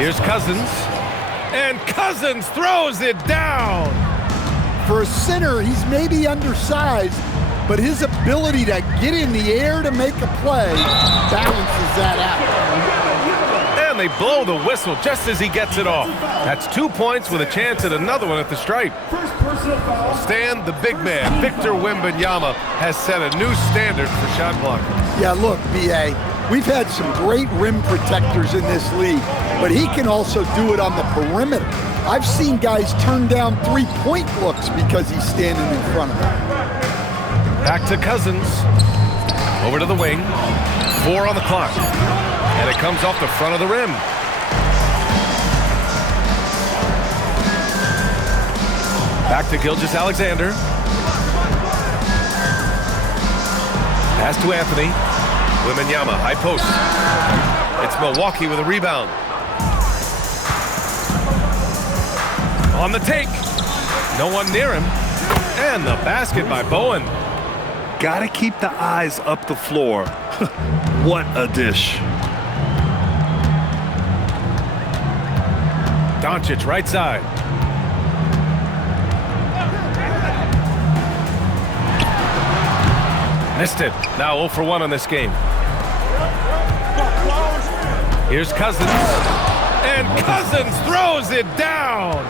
Here's Cousins. And Cousins throws it down. For a center, he's maybe undersized, but his ability to get in the air to make a play balances that out. And they blow the whistle just as he gets it off. That's 2 points with a chance at another one at the stripe. Stan, the big man, Victor Wembanyama, has set a new standard for shot blocking. Yeah, look, B.A., we've had some great rim protectors in this league, but he can also do it on the perimeter. I've seen guys turn down three-point looks because he's standing in front of them. Back to Cousins. Over to the wing. 4 on the clock. And it comes off the front of the rim. Back to Gilgeous-Alexander. Pass to Anthony. Wembanyama, high post. It's Milwaukee with a rebound. On the take. No one near him. And the basket by Bowen. Gotta keep the eyes up the floor. What a dish. Doncic, right side. Missed it. Now 0 for 1 on this game. Here's Cousins. And Cousins throws it down.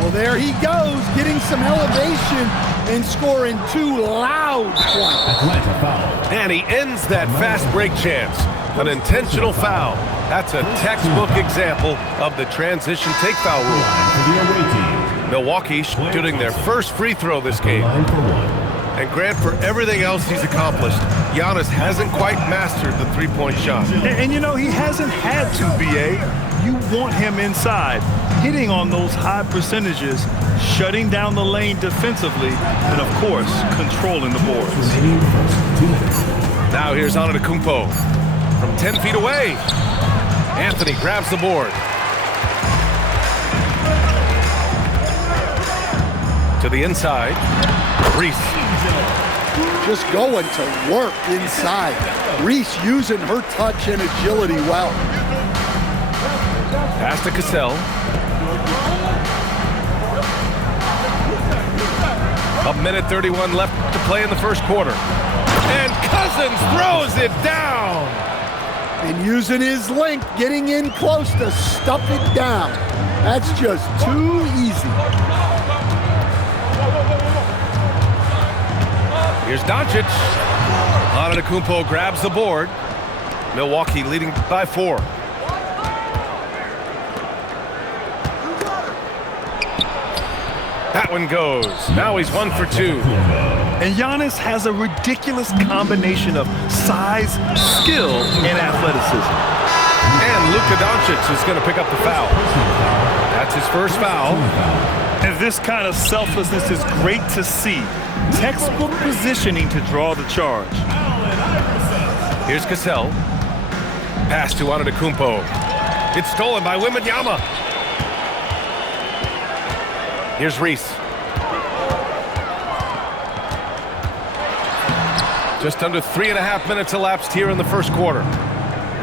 Well, there he goes, getting some elevation and scoring 2 loud points. And he ends that fast break chance. An intentional foul. That's a textbook example of the transition take foul rule. Milwaukee shooting their first free throw this game. And Grant, for everything else he's accomplished, Giannis hasn't quite mastered the three-point shot. And you know, he hasn't had to, B.A. You want him inside, hitting on those high percentages, shutting down the lane defensively, and of course, controlling the boards. Now here's Antetokounmpo from 10 feet away. Anthony grabs the board. To the inside. Reese. Just going to work inside. Reese using her touch and agility well. Pass to Cassell. A minute 31 left to play in the first quarter. And Cousins throws it down. And using his length, getting in close to stuff it down. That's just too easy. Here's Doncic. Antetokounmpo grabs the board. Milwaukee leading by 4. That one goes. Now he's 1 for 2. And Giannis has a ridiculous combination of size, skill, and athleticism. And Luka Doncic is going to pick up the foul. That's his first foul. And this kind of selflessness is great to see. Textbook positioning to draw the charge. Here's Cassell. Pass to Antetokounmpo. It's stolen by Wembanyama. Here's Reese. Just under 3.5 minutes elapsed here in the first quarter.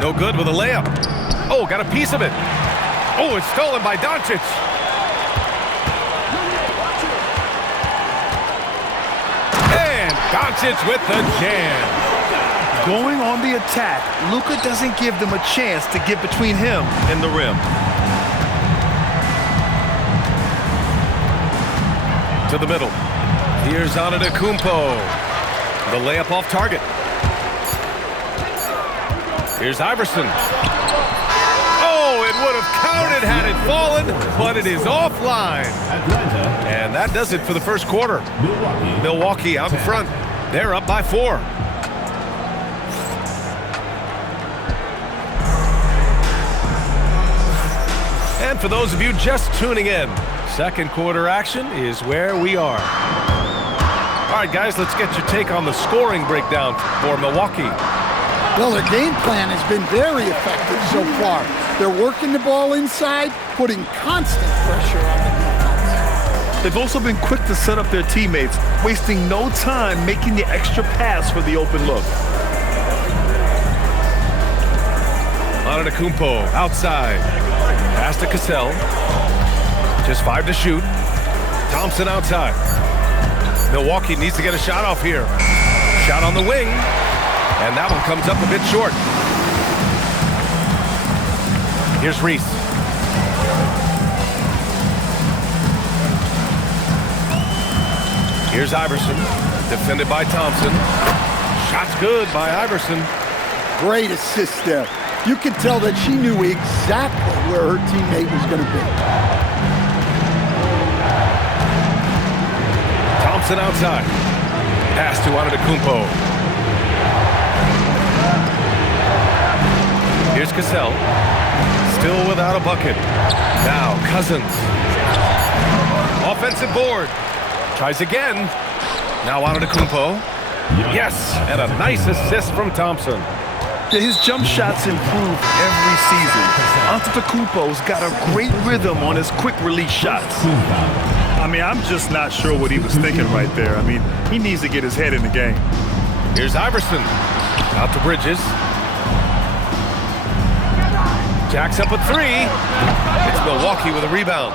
No good with a layup. Oh, got a piece of it. Oh, it's stolen by Doncic. And Doncic with the jam. Going on the attack, Luka doesn't give them a chance to get between him and the rim. To the middle. Here's Antetokounmpo. The layup off target. Here's Iverson. Oh, it would have counted had it fallen, but it is offline. And that does it for the first quarter. Milwaukee out in front. They're up by 4. And for those of you just tuning in, second quarter action is where we are. All right, guys, let's get your take on the scoring breakdown for Milwaukee. Well, their game plan has been very effective so far. They're working the ball inside, putting constant pressure on the defense. They've also been quick to set up their teammates, wasting no time making the extra pass for the open look. Antetokounmpo outside. Pass to Cassell. Just 5 to shoot. Thompson outside. Milwaukee needs to get a shot off here. Shot on the wing. And that one comes up a bit short. Here's Reese. Here's Iverson. Defended by Thompson. Shot's good by Iverson. Great assist there. You can tell that she knew exactly where her teammate was going to be. Thompson outside. Pass to Antetokounmpo. Here's Cassell. Still without a bucket. Now Cousins. Offensive board. Tries again. Now Antetokounmpo. Yes, and a nice assist from Thompson. Yeah, his jump shots improve every season. Antetokounmpo's got a great rhythm on his quick release shots. I mean, I'm just not sure what he was thinking right there. I mean, he needs to get his head in the game. Here's Iverson. Out to Bridges. Jacks up a 3. It's Milwaukee with a rebound.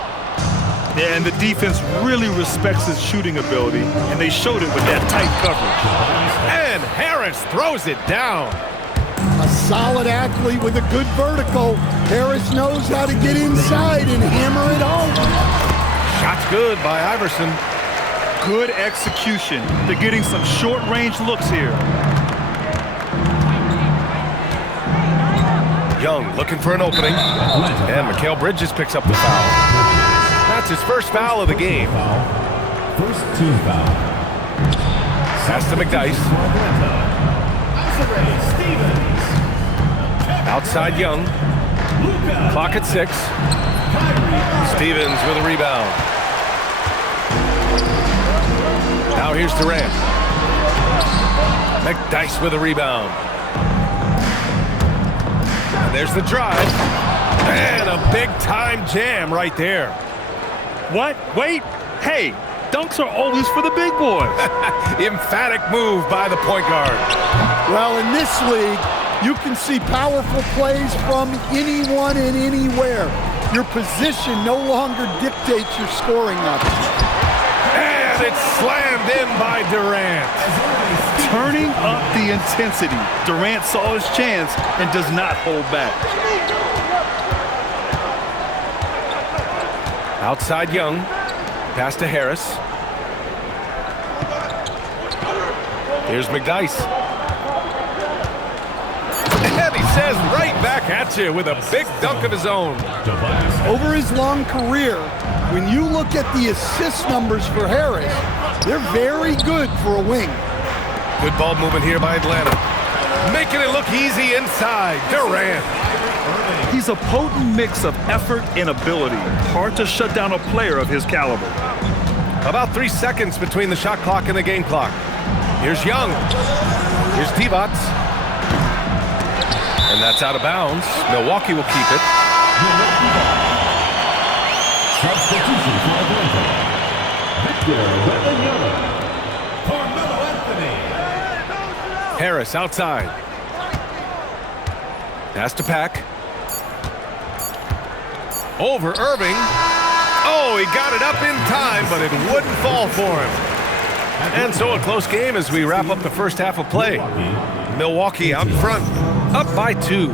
Yeah, and the defense really respects his shooting ability, and they showed it with that tight coverage. And Harris throws it down. A solid athlete with a good vertical. Harris knows how to get inside and hammer it home. Shot's good by Iverson. Good execution. They're getting some short-range looks here. Young looking for an opening. And Mikal Bridges picks up the foul. That's his first foul of the game. First team foul. Pass to McDyess. Outside Young. Clock at 6. Stevens with a rebound. Now here's Durant. McDyess with a rebound. And there's the drive. And a big-time jam right there. What? Wait. Hey, dunks are always for the big boys. Emphatic move by the point guard. Well, in this league, you can see powerful plays from anyone and anywhere. Your position no longer dictates your scoring options. And it's slammed in by Durant. Turning up the intensity. Durant saw his chance and does not hold back. Outside Young. Pass to Harris. Here's McDyess. And he says right back at you with a big dunk of his own. Over his long career, when you look at the assist numbers for Harris, they're very good for a wing. Good ball movement here by Atlanta. Making it look easy inside. Durant. He's a potent mix of effort and ability. Hard to shut down a player of his caliber. About 3 seconds between the shot clock and the game clock. Here's Young. Here's Divac. And that's out of bounds. Milwaukee will keep it. Substitution for Atlanta. Victor Wembanyama. Carmelo Anthony. Harris outside. Pass to Pack. Over Irving. Oh, he got it up in time, but it wouldn't fall for him. And so a close game as we wrap up the first half of play. Milwaukee out in front, up by 2.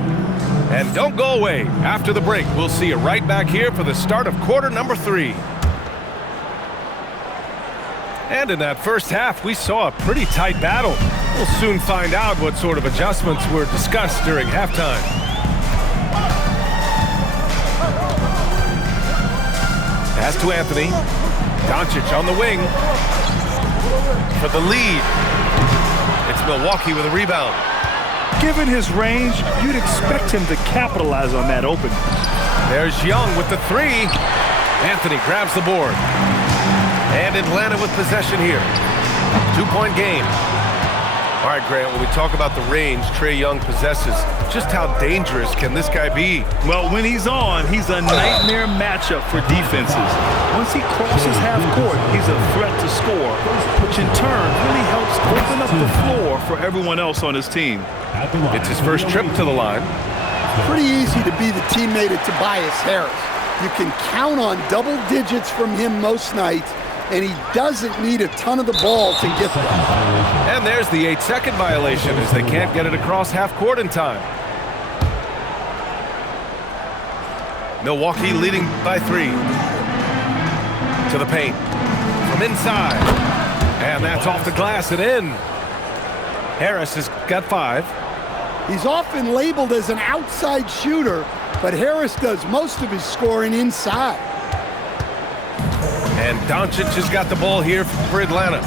And don't go away. After the break, we'll see you right back here for the start of quarter number 3. And in that first half, we saw a pretty tight battle. We'll soon find out what sort of adjustments were discussed during halftime. Pass to Anthony. Doncic on the wing. For the lead. It's Milwaukee with a rebound. Given his range, you'd expect him to capitalize on that opening. There's Young with the 3. Anthony grabs the board. And Atlanta with possession here. 2-point game. All right, Grant, when we talk about the range Trae Young possesses, just how dangerous can this guy be? Well, when he's on, he's a nightmare matchup for defenses. Once he crosses half court, he's a threat to score, which in turn really helps open up the floor for everyone else on his team. It's his first trip to the line. Pretty easy to be the teammate of Tobias Harris. You can count on double digits from him most nights, and he doesn't need a ton of the ball to get there. And there's the 8-second violation as they can't get it across half court in time. Milwaukee leading by 3. To the paint. From inside. And that's off the glass and in. Harris has got 5. He's often labeled as an outside shooter, but Harris does most of his scoring inside. And Doncic has got the ball here for Atlanta.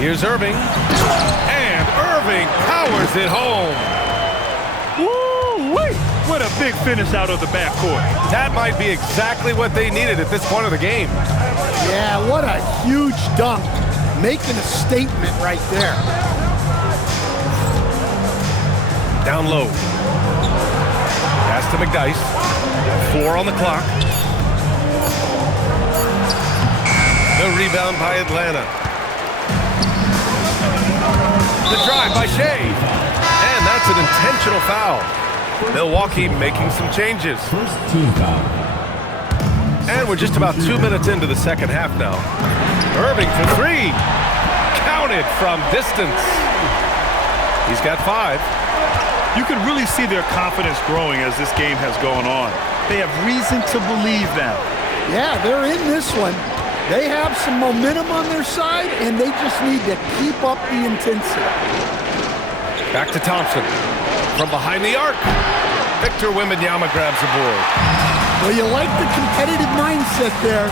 Here's Irving. And Irving powers it home. Woo-wee! What a big finish out of the backcourt. That might be exactly what they needed at this point of the game. Yeah, what a huge dunk. Making a statement right there. Down low. Pass to McDyess. 4 on the clock. The rebound by Atlanta. The drive by Shea. And that's an intentional foul. Milwaukee making some changes. First team foul. And we're just about 2 minutes into the second half now. Irving for 3. Counted from distance. He's got 5. You can really see their confidence growing as this game has gone on. They have reason to believe now. Yeah, they're in this one. They have some momentum on their side, and they just need to keep up the intensity. Back to Thompson. From behind the arc. Victor Wembanyama grabs the board. Well, you like the competitive mindset there,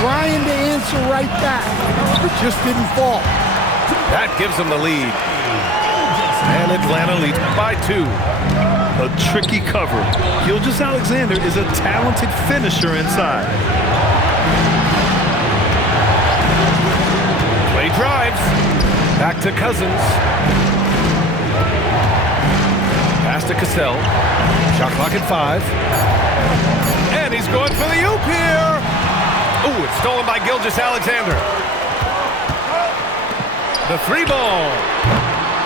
trying to answer right back. It just didn't fall. That gives them the lead. And Atlanta leads by 2. A tricky cover. Gilgeous-Alexander is a talented finisher inside. Play drives. Back to Cousins. Pass to Cassell. Shot clock at 5. And he's going for the oop here. Ooh, it's stolen by Gilgeous-Alexander. The 3 ball.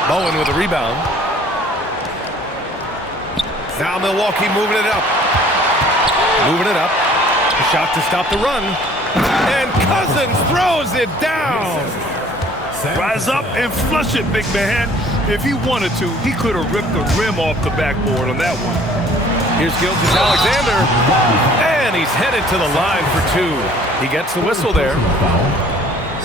Bowen with a rebound. Now Milwaukee moving it up. Moving it up. A shot to stop the run. And Cousins throws it down. Rise up and flush it, big man. If he wanted to, he could have ripped the rim off the backboard on that one. Here's Gilgeous-Alexander. And he's headed to the line for 2. He gets the whistle there.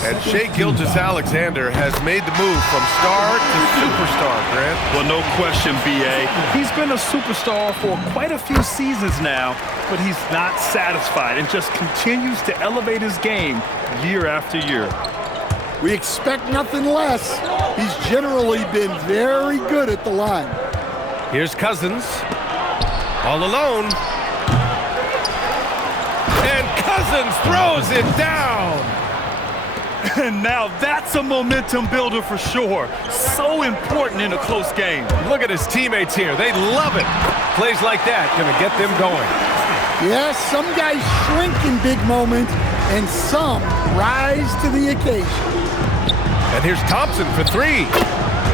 And Shai Gilgeous-Alexander has made the move from star to superstar, Grant. Well, no question, B.A. He's been a superstar for quite a few seasons now, but he's not satisfied and just continues to elevate his game year after year. We expect nothing less. He's generally been very good at the line. Here's Cousins. All alone. And Cousins throws it down. And now that's a momentum builder for sure. So important in a close game. Look at his teammates here. They love it. Plays like that gonna get them going. Yes, some guys shrink in big moments, and some rise to the occasion. And here's Thompson for 3.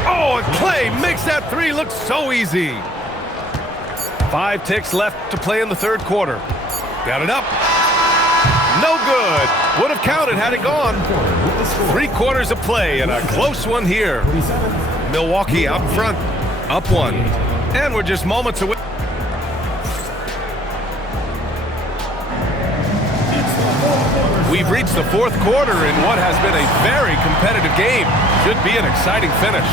Oh, and Clay makes that 3 look so easy. 5 ticks left to play in the third quarter. Got it up. No good. Would have counted had it gone. 3 quarters of play and a close one here. Milwaukee out front, up 1. And we're just moments away. We've reached the fourth quarter in what has been a very competitive game. Should be an exciting finish.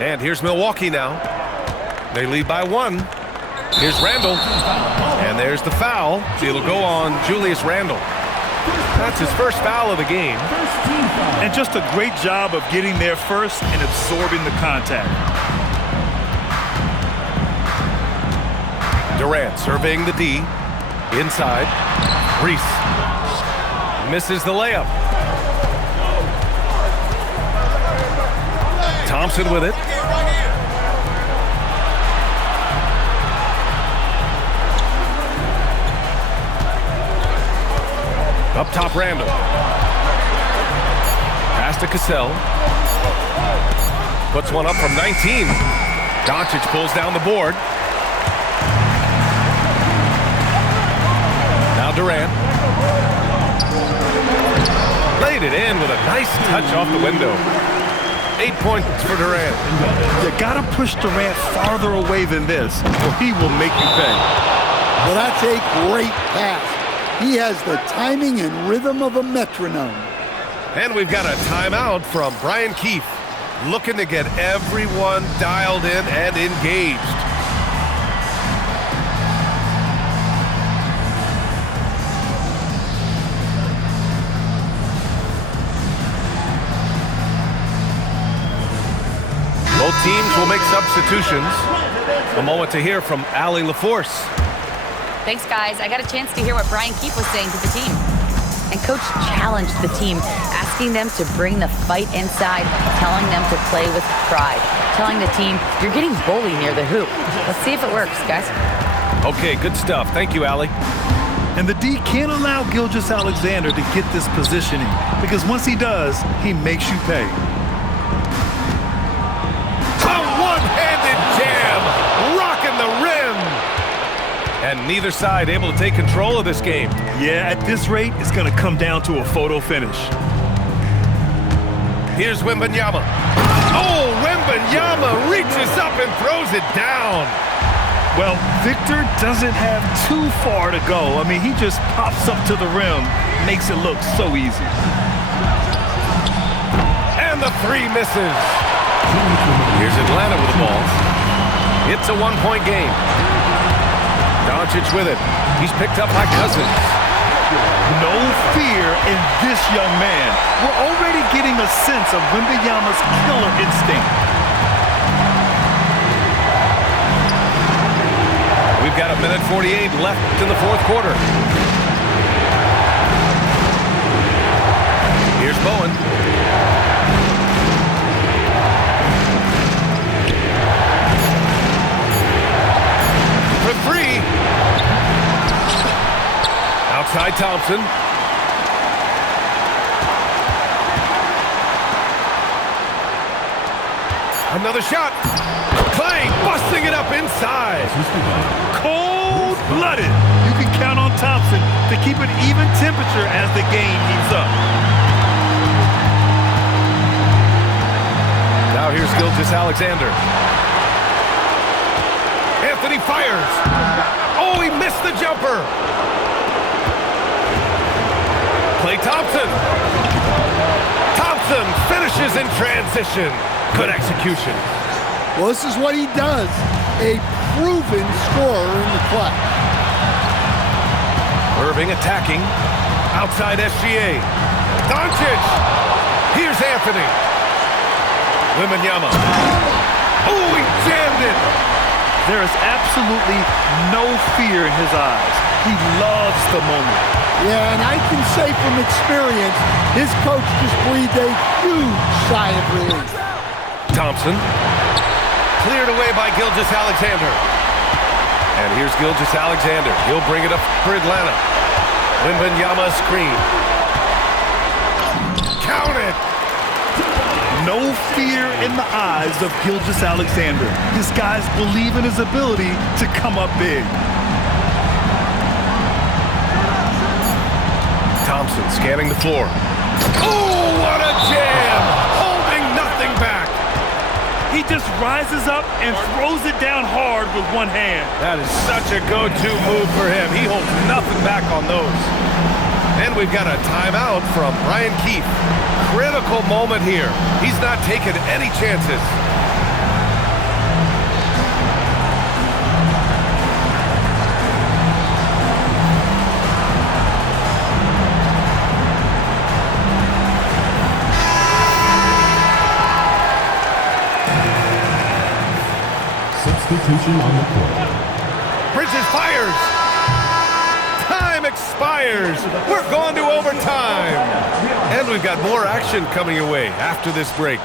And here's Milwaukee now. They lead by 1. Here's Randle. And there's the foul. It'll go on Julius Randle. That's his first foul of the game. And just a great job of getting there first and absorbing the contact. Durant surveying the D. Inside. Reese. Misses the layup. Thompson with it. Up top, Randall. Pass to Cassell. Puts one up from 19. Doncic pulls down the board. Now Durant. Laid it in with a nice touch off the window. 8 points for Durant. You gotta push Durant farther away than this, or he will make you pay. Well, that's a great pass. He has the timing and rhythm of a metronome. And we've got a timeout from Brian Keefe, looking to get everyone dialed in and engaged. Both teams will make substitutions. A moment to hear from Allie LaForce. Thanks, guys. I got a chance to hear what Brian Keefe was saying to the team. And Coach challenged the team, asking them to bring the fight inside, telling them to play with pride, telling the team, you're getting bullied near the hoop. Let's see if it works, guys. Okay, good stuff. Thank you, Allie. And the D can't allow Gilgeous-Alexander to get this positioning, because once he does, he makes you pay. A one-handed jam, rocking the rim. And neither side able to take control of this game. Yeah, at this rate, it's going to come down to a photo finish. Here's Wembanyama. Oh, Wembanyama reaches up and throws it down. Well, Victor doesn't have too far to go. I mean, he just pops up to the rim, makes it look so easy. And the three misses. Here's Atlanta with the ball. It's a one-point game. Doncic with it. He's picked up by Cousins. No fear in this young man. We're already getting a sense of Wembanyama's killer instinct. We've got a minute 48 left in the fourth quarter. Here's Bowen. For three. Outside Thompson. Another shot. Clay busting it up inside. Cold-blooded. You can count on Thompson to keep an even temperature as the game heats up. Now here's Gilgeous-Alexander. Anthony fires. Oh, he missed the jumper. Klay Thompson. Thompson finishes in transition. Good execution. Well, this is what he does. A proven scorer in the clutch. Irving attacking. Outside SGA. Doncic. Here's Anthony. Wembanyama. Oh, he jammed it. There is absolutely no fear in his eyes. He loves the moment. Yeah, and I can say from experience, his coach just breathed a huge sigh of relief. Thompson. Cleared away by Gilgeous-Alexander. And here's Gilgeous-Alexander. He'll bring it up for Atlanta. Wembanyama screen. Count it. No fear in the eyes of Gilgeous-Alexander. This guy's believe in his ability to come up big. Thompson scanning the floor. Oh, what a jam! Holding nothing back. He just rises up and throws it down hard with one hand. That is such a go-to move for him. He holds nothing back on those. And we've got a timeout from Brian Keefe. Critical moment here. He's not taking any chances. Substitution on the court. Bridges fires. Time expires. We're going to overtime. And we've got more action coming your way after this break.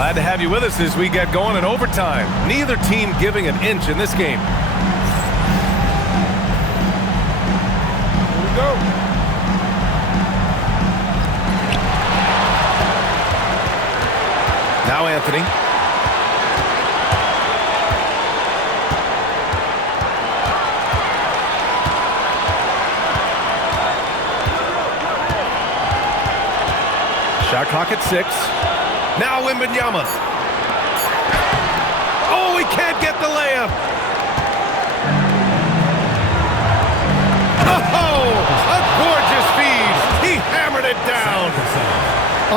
Glad to have you with us as we get going in overtime. Neither team giving an inch in this game. Here we go. Now Anthony. Shot clock at 6. Now Wembanyama. Oh, he can't get the layup. Oh, a gorgeous feed. He hammered it down.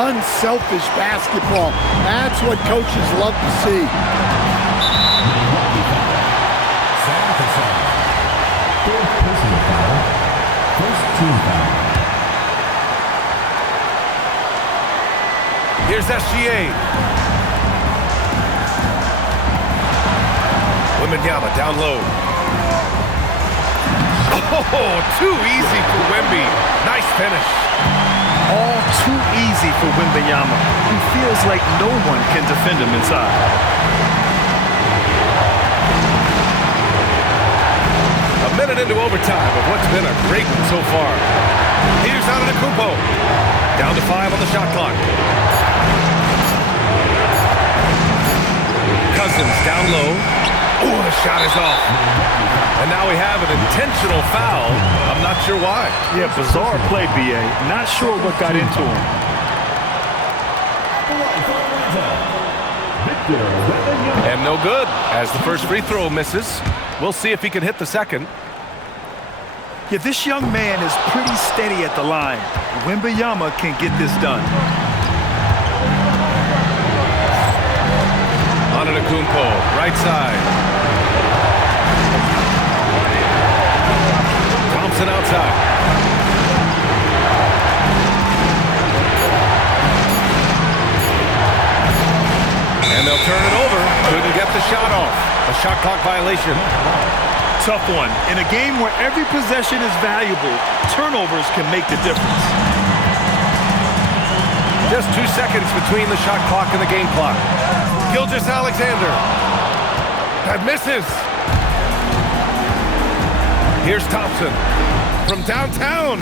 Unselfish basketball. That's what coaches love to see. Fourth personal foul. First team foul. Here's SGA. Wembanyama down low. Oh, too easy for Wemby. Nice finish. All too easy for Wembanyama. He feels like no one can defend him inside. A minute into overtime of what's been a great one so far. Here's Antetokounmpo. Down to 5 on the shot clock. Cousins down low. Oh, the shot is off. And now we have an intentional foul. I'm not sure why. Yeah, bizarre play, B.A. Not sure what got into him. And no good, as the first free throw misses. We'll see if he can hit the second. Yeah, this young man is pretty steady at the line. Wembanyama can get this done. Antetokounmpo, right side. Thompson outside. And they'll turn it over. Couldn't get the shot off. A shot clock violation. Tough one. In a game where every possession is valuable, turnovers can make the difference. Just 2 seconds between the shot clock and the game clock. Gilgeous-Alexander. That misses. Here's Thompson from downtown.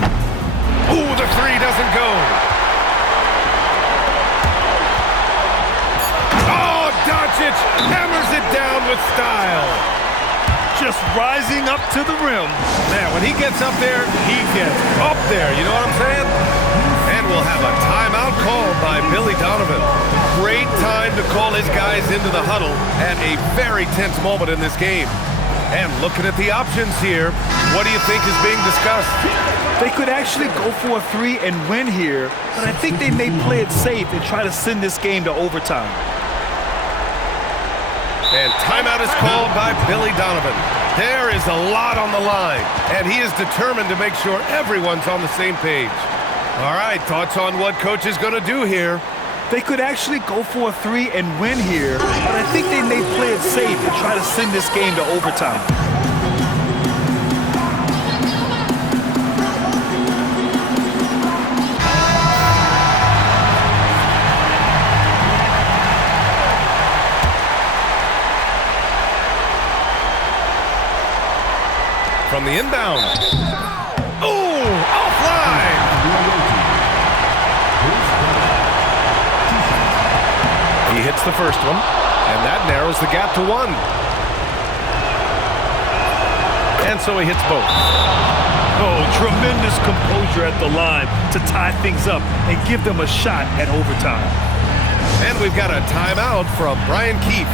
Ooh, the three doesn't go. Oh, Doncic hammers it down with style. Just rising up to the rim. Man, when he gets up there, he gets up there. You know what I'm saying? And we'll have a timeout called by Billy Donovan. Great time to call his guys into the huddle at a very tense moment in this game. And looking at the options here, what do you think is being discussed? They could actually go for a 3 and win here, but I think they may play it safe and try to send this game to overtime. And timeout is called by Billy Donovan. There is a lot on the line, and he is determined to make sure everyone's on the same page. All right, thoughts on what coach is going to do here? They could actually go for a 3 and win here, but I think they may play it safe and try to send this game to overtime. From the inbound. Oh, offline. He hits the first one, and that narrows the gap to 1. And so he hits both. Oh, tremendous composure at the line to tie things up and give them a shot at overtime. And we've got a timeout from Brian Keefe.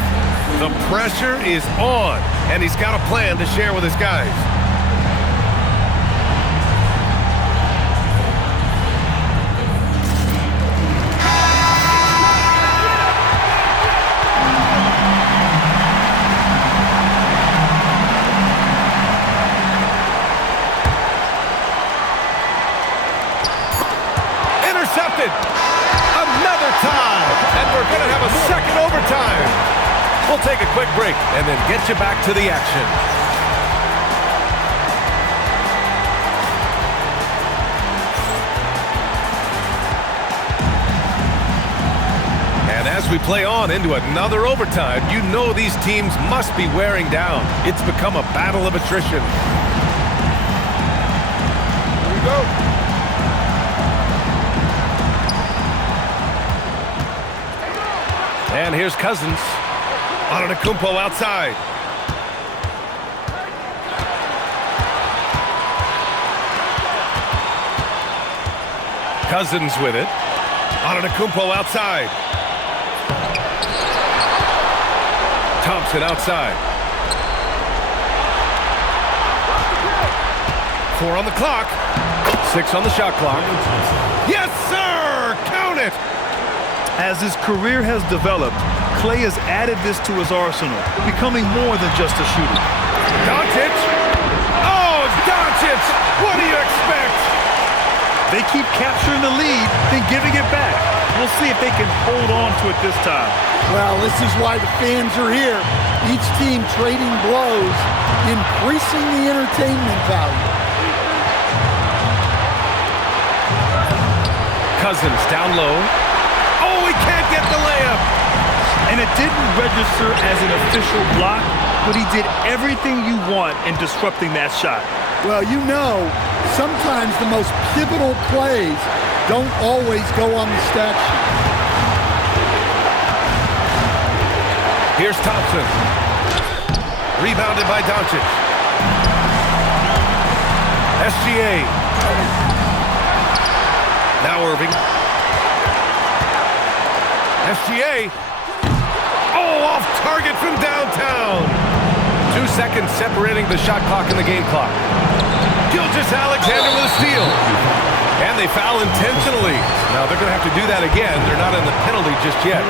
The pressure is on, and he's got a plan to share with his guys. Intercepted. Another tie. And we're going to have a second overtime. We'll take a quick break and then get you back to the action. And as As we play on into another overtime, you know these teams must be wearing down. It's become a battle of attrition. Here we go. And here's Cousins. Antetokounmpo outside. Cousins with it. Antetokounmpo outside. Thompson outside. 4 on the clock. 6 on the shot clock. Yes, sir! Count it! As his career has developed, Klay has added this to his arsenal, becoming more than just a shooter. Doncic! Oh, it's Doncic! What do you expect? They keep capturing the lead, then giving it back. We'll see if they can hold on to it this time. Well, this is why the fans are here. Each team trading blows, increasing the entertainment value. Cousins down low. Oh, he can't get the layup. And it didn't register as an official block, but he did everything you want in disrupting that shot. Well, you know, sometimes the most pivotal plays don't always go on the stat sheet. Here's Thompson. Rebounded by Doncic. SGA. Now Irving. SGA. Oh, off target from downtown. 2 seconds separating the shot clock and the game clock. Gilgeous-Alexander with a steal. And they foul intentionally. Now they're going to have to do that again. They're not in the penalty just yet.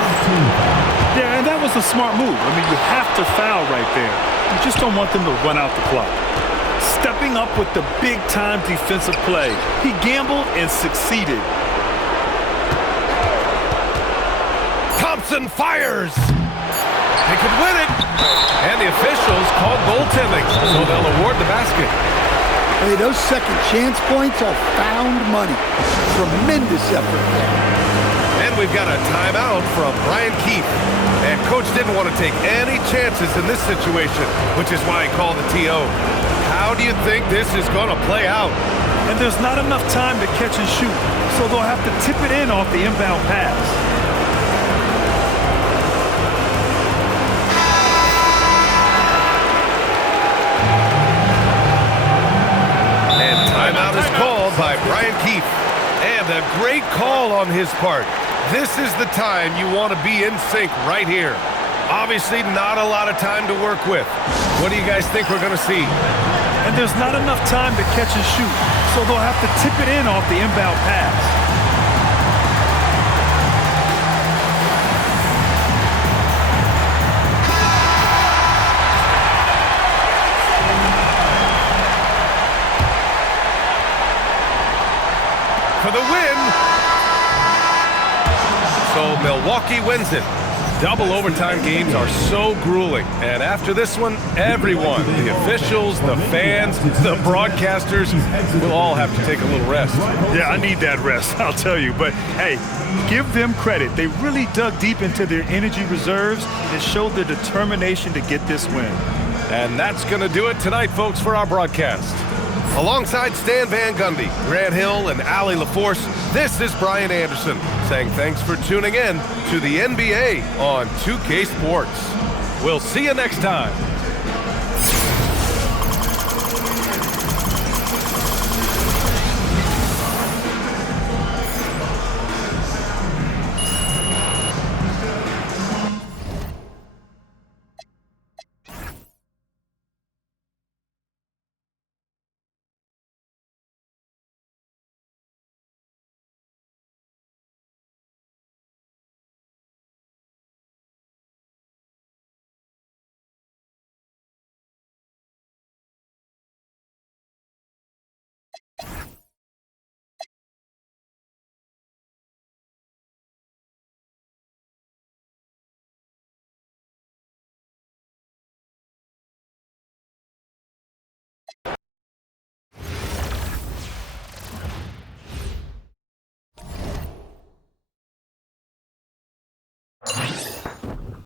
Yeah, and that was a smart move. I mean, you have to foul right there. You just don't want them to run out the clock. Stepping up with the big-time defensive play. He gambled and succeeded. Thompson fires. They could win it. And the officials called goaltending, so they'll award the basket. Hey, those second chance points are found money. Tremendous effort there. And we've got a timeout from Brian Keefe. And Coach didn't want to take any chances in this situation, which is why he called the TO. How do you think this is going to play out? And there's not enough time to catch and shoot, so they'll have to tip it in off the inbound pass. Timeout is called by Brian Keefe. And a great call on his part. This is the time you want to be in sync right here. Obviously not a lot of time to work with. What do you guys think we're going to see? And there's not enough time to catch and shoot, so they'll have to tip it in off the inbound pass. For the win. So Milwaukee wins it. Double overtime games are so grueling. And after this one, everyone, the officials, the fans, the broadcasters, will all have to take a little rest. Yeah, I need that rest, I'll tell you. But, hey, give them credit. They really dug deep into their energy reserves and showed their determination to get this win. And that's going to do it tonight, folks, for our broadcast. Alongside Stan Van Gundy, Grant Hill, and Allie LaForce, this is Brian Anderson saying thanks for tuning in to the NBA on 2K Sports. We'll see you next time.